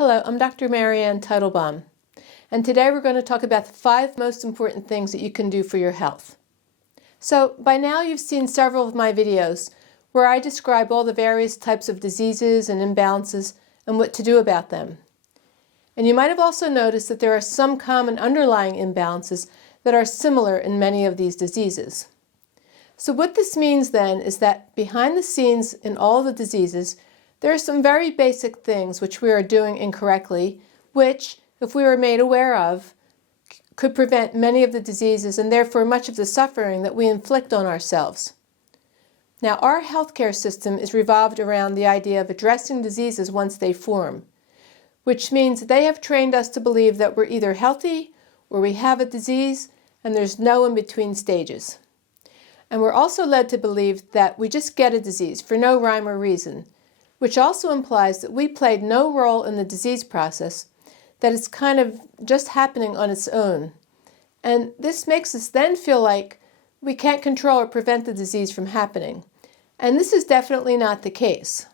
Hello, I'm Dr. Marianne Teitelbaum, and today we're going to talk about the 5 most important things that you can do for your health. So, by now you've seen several of my videos where I describe all the various types of diseases and imbalances and what to do about them. And you might have also noticed that there are some common underlying imbalances that are similar in many of these diseases. So what this means then is that behind the scenes in all the diseases, there are some very basic things which we are doing incorrectly, which, if we were made aware of, could prevent many of the diseases and therefore much of the suffering that we inflict on ourselves. Now, our healthcare system is revolved around the idea of addressing diseases once they form, which means they have trained us to believe that we're either healthy or we have a disease and there's no in-between stages. And we're also led to believe that we just get a disease for no rhyme or reason, which also implies that we played no role in the disease process, that it's kind of just happening on its own. And this makes us then feel like we can't control or prevent the disease from happening. And this is definitely not the case.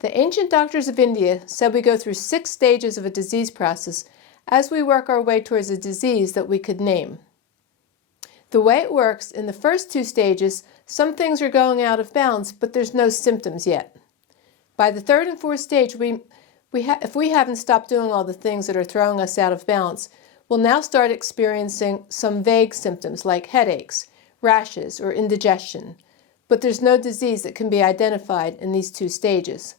The ancient doctors of India said we go through 6 stages of a disease process as we work our way towards a disease that we could name. The way it works, in the first 2 stages, some things are going out of balance, but there's no symptoms yet. By the 3rd and 4th stage, if we haven't stopped doing all the things that are throwing us out of balance, we'll now start experiencing some vague symptoms like headaches, rashes, or indigestion. But there's no disease that can be identified in these 2 stages.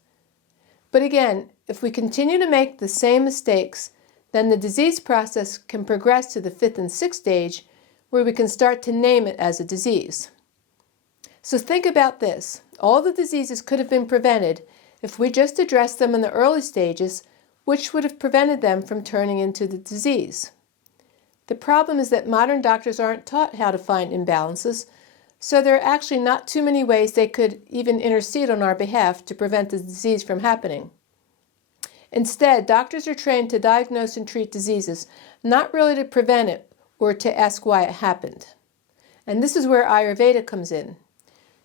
But again, if we continue to make the same mistakes, then the disease process can progress to the 5th and 6th stage, where we can start to name it as a disease. So think about this. All the diseases could have been prevented if we just addressed them in the early stages, which would have prevented them from turning into the disease. The problem is that modern doctors aren't taught how to find imbalances, so there are actually not too many ways they could even intercede on our behalf to prevent the disease from happening. Instead, doctors are trained to diagnose and treat diseases, not really to prevent it or to ask why it happened. And this is where Ayurveda comes in.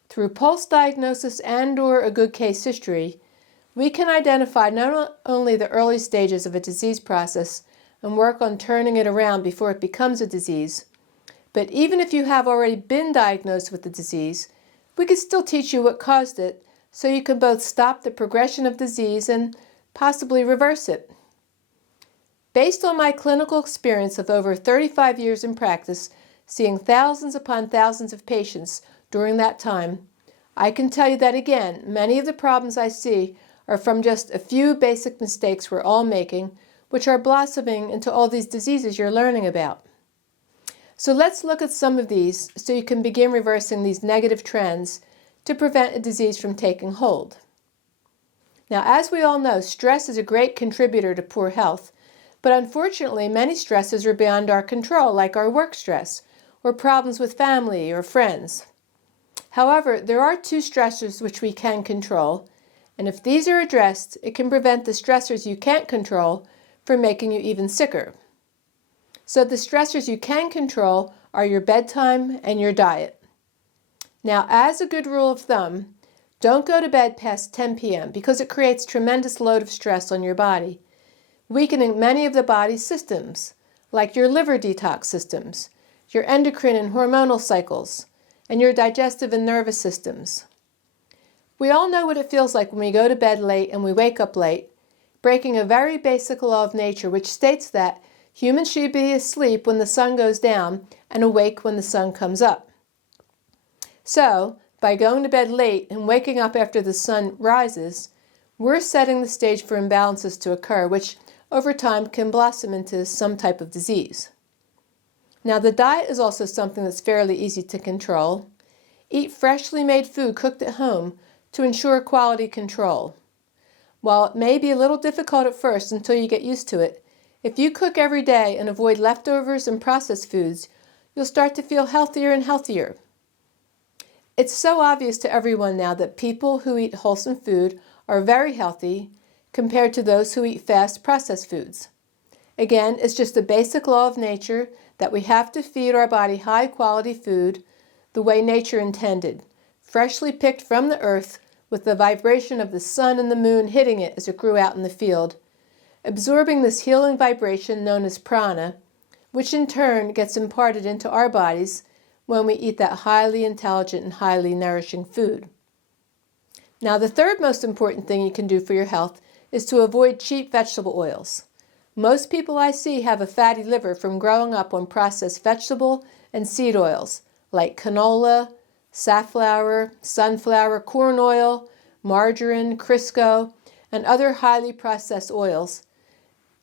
Through pulse diagnosis and/or a good case history, we can identify not only the early stages of a disease process and work on turning it around before it becomes a disease, but even if you have already been diagnosed with the disease, we can still teach you what caused it so you can both stop the progression of disease and possibly reverse it. Based on my clinical experience of over 35 years in practice, seeing thousands upon thousands of patients during that time, I can tell you that again, many of the problems I see are from just a few basic mistakes we're all making, which are blossoming into all these diseases you're learning about. So let's look at some of these so you can begin reversing these negative trends to prevent a disease from taking hold. Now, as we all know, stress is a great contributor to poor health, but unfortunately, many stresses are beyond our control, like our work stress, or problems with family or friends. However, there are 2 stressors which we can control, and if these are addressed, it can prevent the stressors you can't control from making you even sicker. So the stressors you can control are your bedtime and your diet. Now, as a good rule of thumb, don't go to bed past 10 p.m. because it creates tremendous load of stress on your body, weakening many of the body's systems, like your liver detox systems, your endocrine and hormonal cycles, and your digestive and nervous systems. We all know what it feels like when we go to bed late and we wake up late, breaking a very basic law of nature which states that humans should be asleep when the sun goes down and awake when the sun comes up. So, by going to bed late and waking up after the sun rises, we're setting the stage for imbalances to occur, which over time can blossom into some type of disease. Now, the diet is also something that's fairly easy to control. Eat freshly made food cooked at home to ensure quality control. While it may be a little difficult at first until you get used to it, if you cook every day and avoid leftovers and processed foods, you'll start to feel healthier and healthier. It's so obvious to everyone now that people who eat wholesome food are very healthy compared to those who eat fast processed foods. Again, it's just a basic law of nature that we have to feed our body high-quality food the way nature intended, freshly picked from the earth with the vibration of the sun and the moon hitting it as it grew out in the field, absorbing this healing vibration known as prana, which in turn gets imparted into our bodies when we eat that highly intelligent and highly nourishing food. Now, the third most important thing you can do for your health is to avoid cheap vegetable oils. Most people I see have a fatty liver from growing up on processed vegetable and seed oils like canola, safflower, sunflower, corn oil, margarine, Crisco, and other highly processed oils.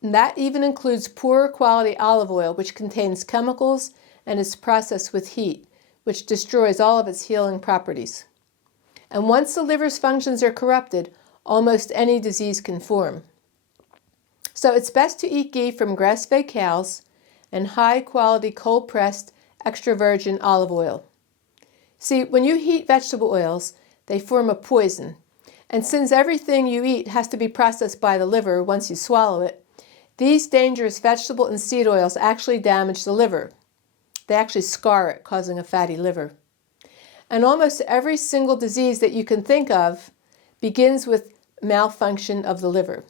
And that even includes poor quality olive oil, which contains chemicals and is processed with heat, which destroys all of its healing properties. And once the liver's functions are corrupted, almost any disease can form. So it's best to eat ghee from grass-fed cows and high-quality cold-pressed extra virgin olive oil. See, when you heat vegetable oils, they form a poison. And since everything you eat has to be processed by the liver once you swallow it, these dangerous vegetable and seed oils actually damage the liver. They actually scar it, causing a fatty liver. And almost every single disease that you can think of begins with malfunction of the liver.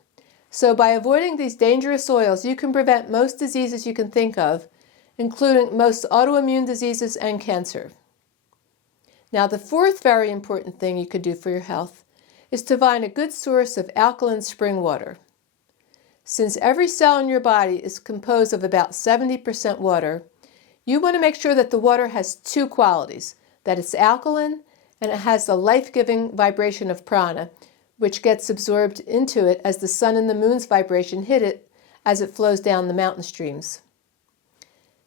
So by avoiding these dangerous oils, you can prevent most diseases you can think of, including most autoimmune diseases and cancer. Now, the fourth very important thing you could do for your health is to find a good source of alkaline spring water. Since every cell in your body is composed of about 70% water, you want to make sure that the water has two qualities, that it's alkaline and it has the life-giving vibration of prana, which gets absorbed into it as the sun and the moon's vibration hit it as it flows down the mountain streams.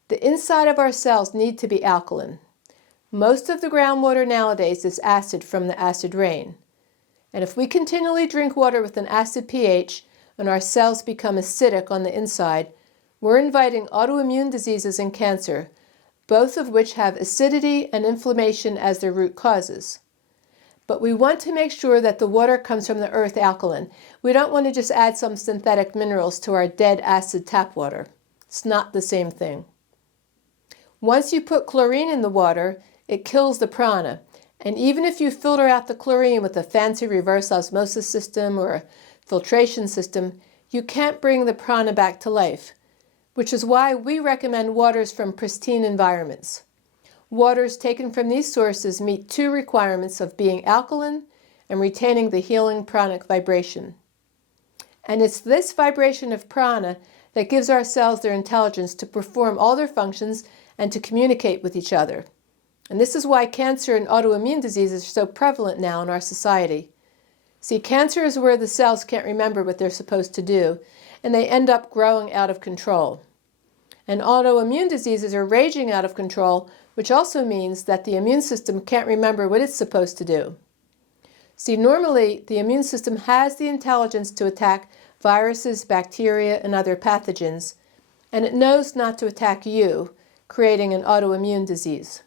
The inside of our cells need to be alkaline. Most of the groundwater nowadays is acid from the acid rain. And if we continually drink water with an acid pH and our cells become acidic on the inside, we're inviting autoimmune diseases and cancer, both of which have acidity and inflammation as their root causes. But we want to make sure that the water comes from the earth alkaline. We don't want to just add some synthetic minerals to our dead acid tap water. It's not the same thing. Once you put chlorine in the water, it kills the prana. And even if you filter out the chlorine with a fancy reverse osmosis system or a filtration system, you can't bring the prana back to life, which is why we recommend waters from pristine environments. Waters taken from these sources meet two requirements of being alkaline and retaining the healing pranic vibration. And it's this vibration of prana that gives our cells their intelligence to perform all their functions and to communicate with each other. And this is why cancer and autoimmune diseases are so prevalent now in our society. See, cancer is where the cells can't remember what they're supposed to do, and they end up growing out of control. And autoimmune diseases are raging out of control, which also means that the immune system can't remember what it's supposed to do. See, normally the immune system has the intelligence to attack viruses, bacteria, and other pathogens, and it knows not to attack you, creating an autoimmune disease.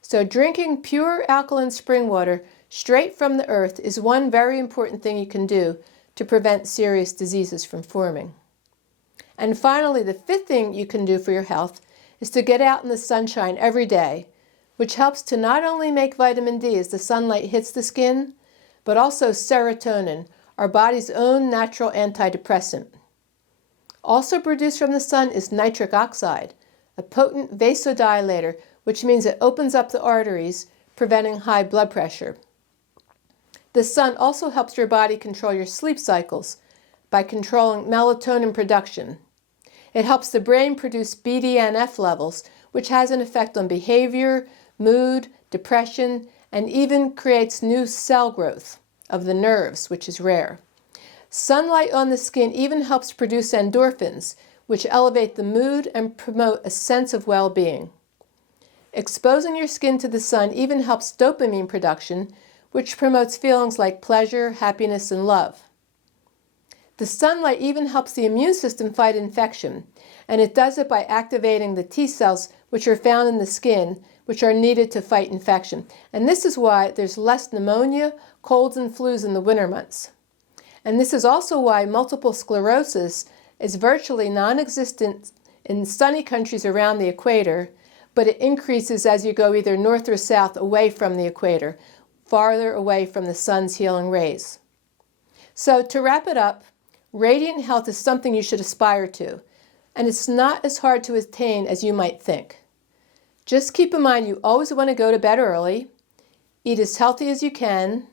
So drinking pure alkaline spring water straight from the earth is one very important thing you can do to prevent serious diseases from forming. And finally, the fifth thing you can do for your health is to get out in the sunshine every day, which helps to not only make vitamin D as the sunlight hits the skin, but also serotonin, our body's own natural antidepressant. Also produced from the sun is nitric oxide, a potent vasodilator, which means it opens up the arteries, preventing high blood pressure. The sun also helps your body control your sleep cycles by controlling melatonin production. It helps the brain produce BDNF levels, which has an effect on behavior, mood, depression, and even creates new cell growth of the nerves, which is rare. Sunlight on the skin even helps produce endorphins, which elevate the mood and promote a sense of well-being. Exposing your skin to the sun even helps dopamine production, which promotes feelings like pleasure, happiness, and love. The sunlight even helps the immune system fight infection, and it does it by activating the T cells, which are found in the skin, which are needed to fight infection. And this is why there's less pneumonia, colds, and flus in the winter months. And this is also why multiple sclerosis is virtually non-existent in sunny countries around the equator, but it increases as you go either north or south away from the equator, farther away from the sun's healing rays. So to wrap it up, radiant health is something you should aspire to, and it's not as hard to attain as you might think. Just keep in mind you always want to go to bed early, eat as healthy as you can,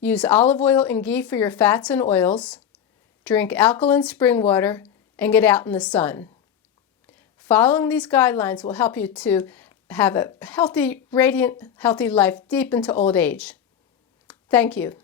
use olive oil and ghee for your fats and oils, drink alkaline spring water, and get out in the sun. Following these guidelines will help you to have a healthy, radiant, healthy life deep into old age. Thank you.